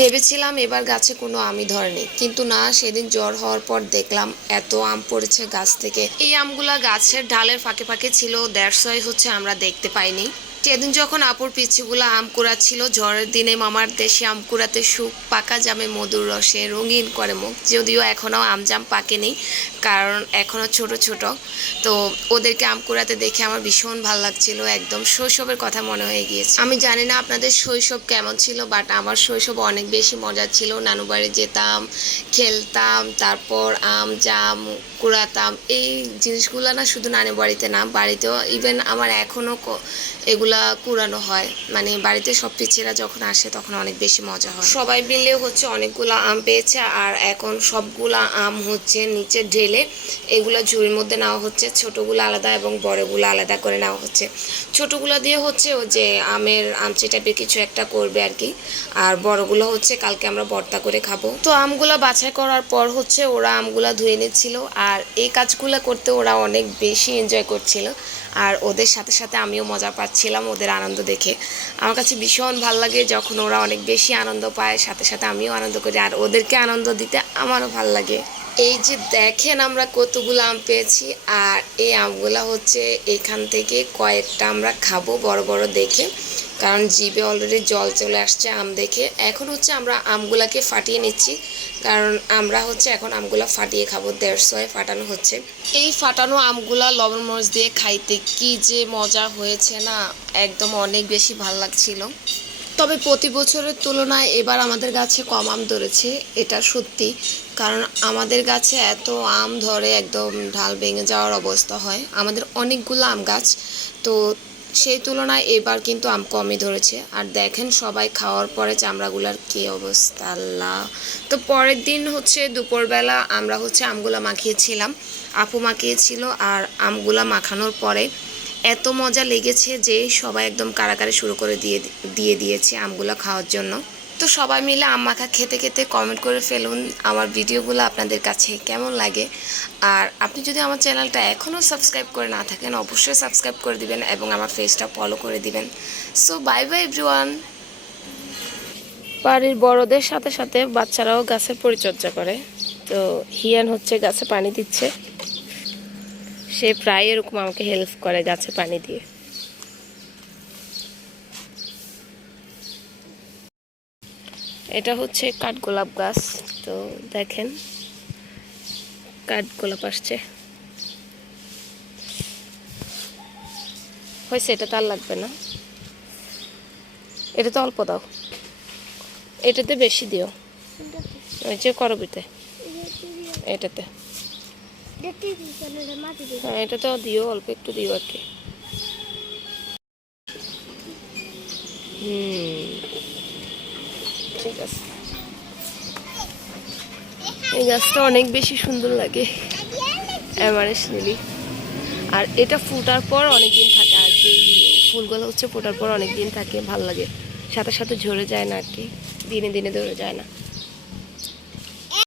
ভেবেছিলাম এবার গাছে কোনো আমই ধরেনি, কিন্তু না, সেদিন জ্বর হওয়ার পর দেখলাম এত আম পড়েছে গাছ থেকে। এই আমগুলা গাছের ঢালের ফাঁকে ফাঁকে ছিল দেড়শোয় হচ্ছে আমরা দেখতে পাইনি। সেদিন যখন আপুর পিছিগুলো আম কুড়াচ্ছিল, ঝড়ের দিনে মামার দেশে আম কুড়াতে সুখ পাকা জামে মধুর রসে রঙিন করে মুখ। যদিও এখনও আম জাম পাকেনি, কারণ এখনও ছোট ছোট। তো ওদেরকে আম কুড়াতে দেখে আমার ভীষণ ভালো লাগছিল, একদম শৈশবের কথা মনে হয়ে গিয়েছে। আমি জানি না আপনাদের শৈশব কেমন ছিল বাট আমার শৈশব অনেক বেশি মজা ছিল। নানু বাড়ি যেতাম, খেলতাম, তারপর আম জাম কুড়াতাম, এই জিনিসগুলো না শুধু নানু বাড়িতে না, বাড়িতেও ইভেন আমার এখনও এগুলা কুড়ানো হয়। মানে বাড়িতে সব পিছিয়েরা যখন আসে তখন অনেক বেশি মজা হয়। সবাই মিলে হচ্ছে অনেকগুলো আম পেয়েছে আর এখন সবগুলা আম হচ্ছে নিচে ঢেলে এগুলো ঝুড়ির মধ্যে নেওয়া হচ্ছে। ছোটোগুলো আলাদা এবং বড়গুলো আলাদা করে নেওয়া হচ্ছে। ছোটোগুলো দিয়ে হচ্ছে ও যে আমের আমচি টাইপের কিছু একটা করবে আর কি। আর বড়গুলো হচ্ছে কালকে আমরা ভর্তা করে খাব। তো আমগুলো বাছাই করার পর হচ্ছে ওরা আমগুলো ধুয়ে নিচ্ছিল। আর এই কাজগুলো করতে ওরা অনেক বেশি এনজয় করছিল। আর ওদের সাথে সাথে আমিও মজা পাচ্ছিলাম ওদের আনন্দ দেখে। আমার কাছে ভীষণ ভালো লাগে যখন ওরা অনেক বেশি আনন্দ পায়, সাথে সাথে আমিও আনন্দ করি। আর ওদেরকে আনন্দ দিতে আমারও ভালো লাগে। এই যে দেখেন আমরা কতগুলো আম পেয়েছি, আর এই আমগুলো হচ্ছে এখান থেকে কয়েকটা আমরা খাব বড় বড় দেখে, কারণ জিভে অলরেডি জল চলে আসছে আম দেখে। এখন হচ্ছে আমরা আমগুলাকে ফাটিয়ে নিচ্ছি, কারণ আমরা হচ্ছে এখন আমগুলা ফাটিয়ে খাব দেড়শোয় ফাটানো হচ্ছে। এই ফাটানো আমগুলা লবণ মরিচ দিয়ে খাইতে কি যে মজা হয়েছে না, একদম অনেক বেশি ভালো লাগছিল। তবে প্রতি বছরের তুলনায় এবার আমাদের গাছে কম আম ধরেছে, এটা সত্যি। কারণ আমাদের গাছে এত আম ধরে একদম ঢাল ভেঙে যাওয়ার অবস্থা হয়। আমাদের অনেকগুলো আম গাছ, তো সেই তুলনায় এবার কিন্তু আম কমই ধরেছে। আর দেখেন সবাই খাওয়ার পরে চামড়াগুলার কী অবস্থা, আল্লাহ। তো পরের দিন হচ্ছে দুপুরবেলা আমরা হচ্ছে আমগুলা মাখিয়েছিলাম। আপু মাখিয়েছিল আর আমগুলা মাখানোর পরে এত মজা লেগেছে যে সবাই একদম কারাকারি শুরু করে দিয়ে দিয়ে দিয়েছে আমগুলো খাওয়ার জন্য। তো সবাই মিলে আম মাখা খেতে খেতে কমেন্ট করে ফেলুন আমার ভিডিওগুলো আপনাদের কাছে কেমন লাগে। আর আপনি যদি আমার চ্যানেলটা এখনও সাবস্ক্রাইব করে না থাকেন, অবশ্যই সাবস্ক্রাইব করে দিবেন এবং আমার ফেসটা ফলো করে দিবেন। সো বাই বাই এভরিওয়ান বাড়ির বড়দের সাথে সাথে বাচ্চারাও গাছের পরিচর্যা করে। তো হিয়ান হচ্ছে গাছে পানি দিচ্ছে। সে প্রায় এরকম আমাকে হেল্প করে গাছে পানি দিয়ে। এটা হচ্ছে কাঠগোলাপ গাছ, তো দেখেন, কাঠগোলাপ আসছে। হয়েছে, এটা তার লাগবে না। এটা তো অল্প দাও। এটাতে বেশি দিও। ওই যে করবিতে। এটাতে। হ্যাঁ এটা তো দিও, অল্প একটু দিও আর কি। ঠিক আছে। এই গাছটা অনেক বেশি সুন্দর লাগে অ্যামারেস লিলি। আর এটা ফুটার পর অনেক দিন থাকে, আর যেই ফুলগুলো হচ্ছে ফোটার পর অনেক দিন থাকে, ভালো লাগে। সাথে সাথে ঝরে যায় না আর কি, দিনে দিনে ধরে যায় না।